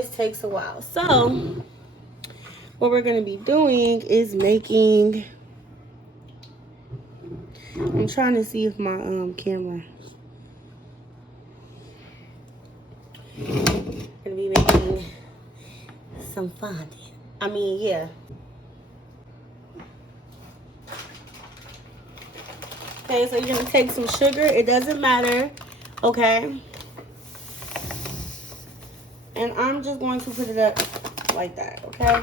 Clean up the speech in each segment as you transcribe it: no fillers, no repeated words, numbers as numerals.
This takes a while. So what we're gonna be doing is making. I'm trying to see if my camera. Gonna be making some fondant. I mean, yeah. Okay, so you're gonna take some sugar. It doesn't matter. Okay. And I'm just going to put it up like that. Okay.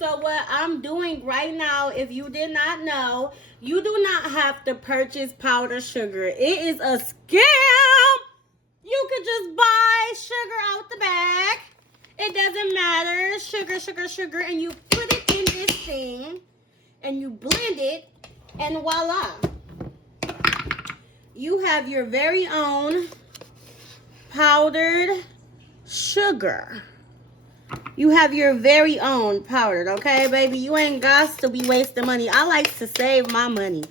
So what I'm doing right now, if you did not know, you do not have to purchase powdered sugar. It is a scam. You could just buy sugar out the bag. It doesn't matter. Sugar, sugar, sugar. And you put it in this thing. And you blend it. And voila. You have your very own powdered sugar. You have your very own powdered, okay, baby? You ain't got to be wasting money. I like to save my money,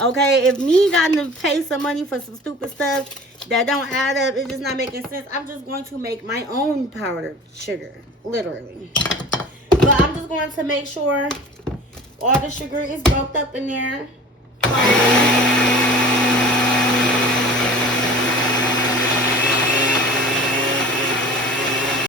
okay? If me got to pay some money for some stupid stuff that don't add up, it's just not making sense. I'm just going to make my own powdered sugar, literally. But I'm just going to make sure all the sugar is broke up in there.